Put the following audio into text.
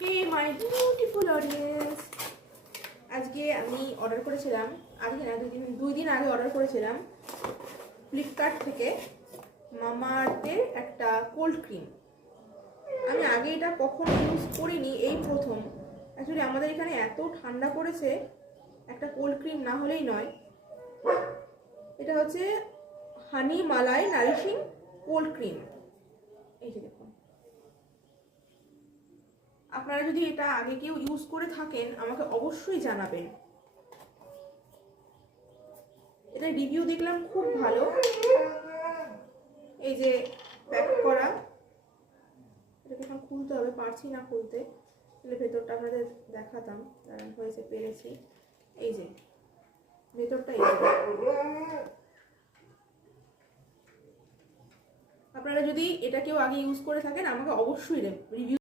Hey my beautiful audience, আজকে আমি order করেছিলাম, আজকে না দুই দিন আগে অর্ডার করেছিলাম ফ্লিপকার্ট থেকে মামাআর্থের একটা কোল্ড ক্রিম। আমি আগে এটা কখনো ইউজ করিনি, এই প্রথম। অ্যাকচুয়ালি আমাদের এখানে এত ঠান্ডা পড়েছে, একটা কোল্ড ক্রিম না হলেই নয়। এটা হচ্ছে হানি মালাই নারিশিং কোল্ড ক্রিম। এই যে দেখুন, আপনারা যদি এটা আগে কেউ ইউজ করে থাকেন আমাকে অবশ্যই জানাবেন। এটা রিভিউ দেখলাম খুব ভালো। এই যে প্যাক করা, এটাকে এখন খুলতে হবে, পারছি না খুলতে, তাহলে ভেতরটা আপনাদের দেখাতাম। হয়েছে, পেরেছি। এই যে ভেতরটা, এই যে আপনারা যদি এটা কেউ আগে ইউজ করে থাকেন আমাকে অবশ্যই রিভিউ